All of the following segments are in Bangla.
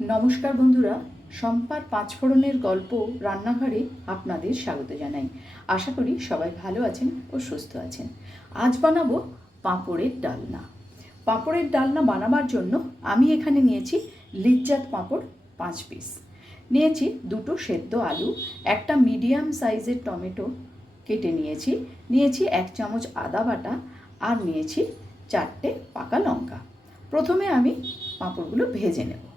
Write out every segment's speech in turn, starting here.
নমস্কার বন্ধুরা সম্পার পাঁচফোড়নের গল্প রান্নাঘরে আপনাদের স্বাগত জানাই। আশা করি সবাই ভালো আছেন ও সুস্থ আছেন। আজ বানাবো পাঁপড়ের ডালনা। পাঁপড়ের ডালনা বানাবার জন্য আমি এখানে নিয়েছি লিজ্জাত পাঁপড় পাঁচ পিস। নিয়েছি দুটো সেদ্ধ আলু, একটা মিডিয়াম সাইজের টমেটো কেটে নিয়েছি নিয়েছি এক চামচ আদা বাটা আর নিয়েছি চারটে পাকা লঙ্কা। প্রথমে আমি পাঁপড়গুলো ভেজে নেব।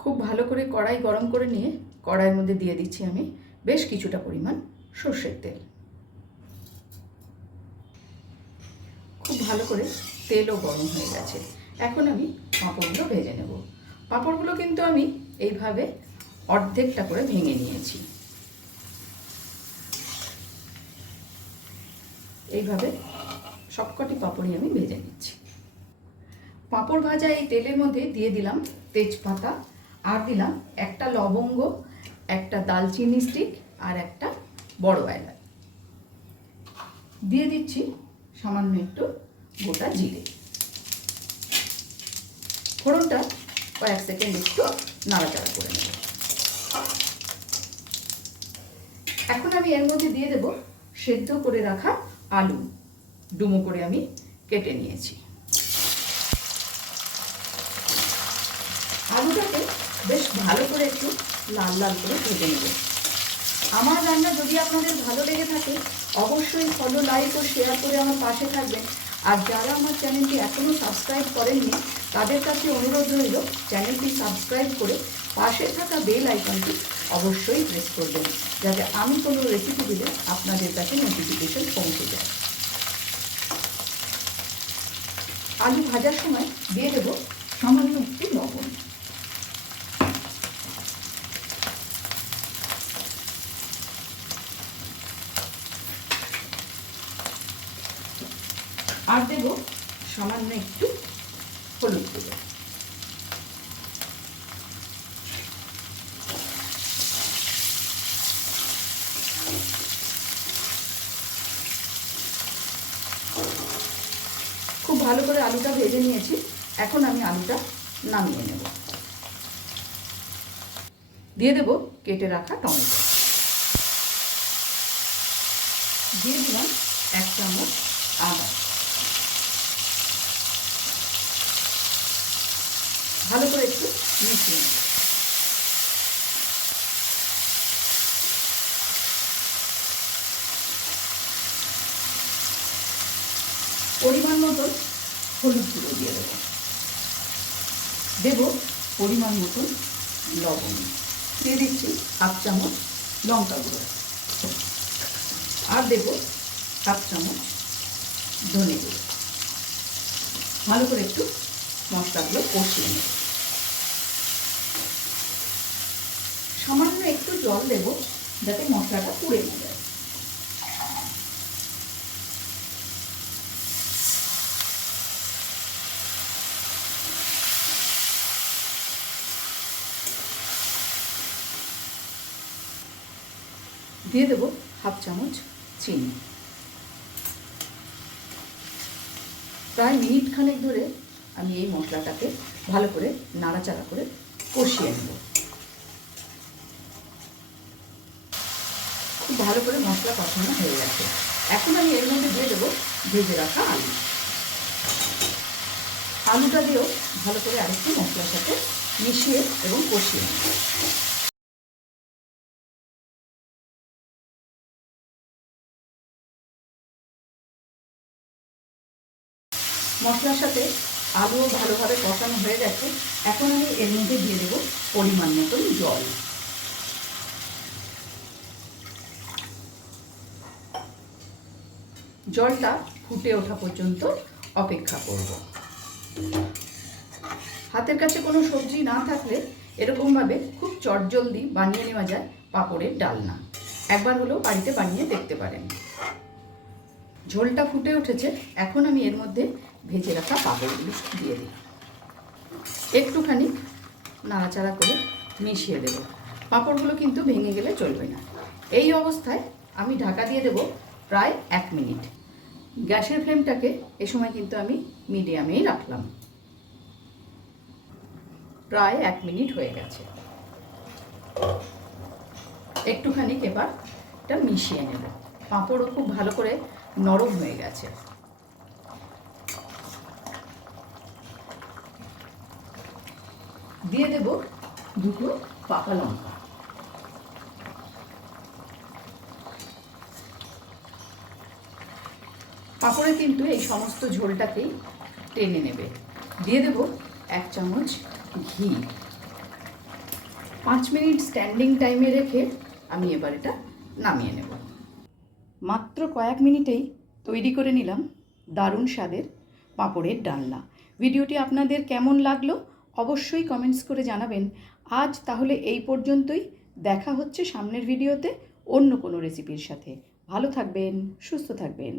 খুব ভালো করে কড়াই গরম করে নিয়ে কড়াইয়ের মধ্যে দিয়ে দিচ্ছি আমি বেশ কিছুটা পরিমাণ সর্ষের তেল। খুব ভালো করে তেলও গরম হয়ে গেছে। এখন আমি পাঁপড়গুলো ভেজে নেব। পাঁপড়গুলো কিন্তু আমি এইভাবে অর্ধেকটা করে ভেঙে নিয়েছি। এইভাবে সবকটি পাঁপড়ই আমি ভেজে নিচ্ছি। পাঁপড় ভাজা এই তেলের মধ্যে দিয়ে দিলাম তেজপাতা আর দিলাম একটা লবঙ্গ, একটা দালচিনি স্টিক আর একটা বড় এলাচ। দিয়ে দিচ্ছি সামান্য একটু গোটা জিরে। ফোড়নটা কয়েক সেকেন্ড একটু নাড়াচাড়া করে নেব। এখন আমি এর মধ্যে দিয়ে দেব সেদ্ধ করে রাখা আলু। ডুমো করে আমি কেটে নিয়েছি। বেশ ভালো করে একটু লাল লাল করে ভেজে নেব। আমার রান্না যদি আপনাদের ভালো লেগে থাকে, অবশ্যই ফলো লাইক ও শেয়ার করে আমার পাশে থাকবেন। আর যারা আমার চ্যানেলটি এখনও সাবস্ক্রাইব করেননি, তাদের কাছে অনুরোধ রইল চ্যানেলটি সাবস্ক্রাইব করে পাশে থাকা বেল আইকনটি অবশ্যই প্রেস করবেন, যাতে আমি কোনো রেসিপি দিলে আপনাদের কাছে নোটিফিকেশন পৌঁছে যায়। আলু ভাজার সময় দিয়ে দেবো সামান্য একটু লবণ। আর দেব সামান্য একটু হলুদ দেবো খুব ভালো করে আলুটা ভেজে নিয়েছি। এখন আমি আলুটা নামিয়ে নেব। দিয়ে দেব কেটে রাখা টমেটো। দিয়ে দিলাম এক চামচ আদা। ভালো করে একটু মিশিয়ে নেব। পরিমাণ মতন হলুদ গুঁড়ো দিয়ে দেবো। দেব পরিমাণ মতন লবণ। দিয়ে দিচ্ছি হাফ চামচ লঙ্কা গুঁড়ো। আর দেব হাফ চামচ ধনে গুঁড়ো। ভালো করে একটু মশলাগুলো কষিয়ে নেব। সামান্য একটু জল দেব, যাতে মশলাটা পুড়ে না যায়। দিয়ে দেবো হাফ চামচ চিনি। প্রায় মিনিট খানেক ধরে আমি এই মশলাটাকে ভালো করে নাড়াচাড়া করে কষিয়ে নেব। ভালো করে মশলা কষানো হয়ে গেছে। এখন আমি এর মধ্যে দিয়ে দেবো ভেজে রাখা আলু। আলুটা দিয়েও ভালো করে আরেকটু মশলার সাথে মিশিয়ে এবং কষিয়ে মশলার সাথে আলুও ভালোভাবে কষানো হয়ে গেছে। এখন আমি এর মধ্যে দিয়ে দেবো পরিমাণ মতন জল। জলটা ফুটে ওঠা পর্যন্ত অপেক্ষা করব। হাতের কাছে কোনো সবজি না থাকলে এরকমভাবে খুব চটজলদি বানিয়ে নেওয়া যায় পাঁপড়ের ডালনা। একবার হলেও বাড়িতে বানিয়ে দেখতে পারেন। ঝোলটা ফুটে উঠেছে, এখন আমি এর মধ্যে ভেজে রাখা পাঁপড়গুলো দিয়ে দিই একটুখানি নাড়াচাড়া করে মিশিয়ে দেব। পাঁপড়গুলো কিন্তু ভেঙে গেলে চলবে না। এই অবস্থায় আমি ঢাকা দিয়ে দেব প্রায় এক মিনিট। গ্যাসের ফ্লেমটাকে এ সময় কিন্তু আমি মিডিয়ামেই রাখলাম। প্রায় এক মিনিট হয়ে গেছে। একটুখানি এবার এটা মিশিয়ে নেব। পাঁপড়ও খুব ভালো করে নরম হয়ে গেছে। দিয়ে দেব দুটো পাকা লঙ্কা। পাঁপড়ে কিন্তু এই সমস্ত ঝোলটাকেই টেনে নেবে। দিয়ে দেব এক চামচ ঘি। পাঁচ মিনিট স্ট্যান্ডিং টাইমে রেখে আমি এবার এটা নামিয়ে নেব। মাত্র কয়েক মিনিটেই তৈরি করে নিলাম দারুণ স্বাদের পাঁপড়ের ডালনা। ভিডিওটি আপনাদের কেমন লাগল অবশ্যই কমেন্টস করে জানাবেন। আজ তাহলে এই পর্যন্তই। দেখা হচ্ছে সামনের ভিডিওতে অন্য কোনো রেসিপির সাথে। ভালো থাকবেন, সুস্থ থাকবেন।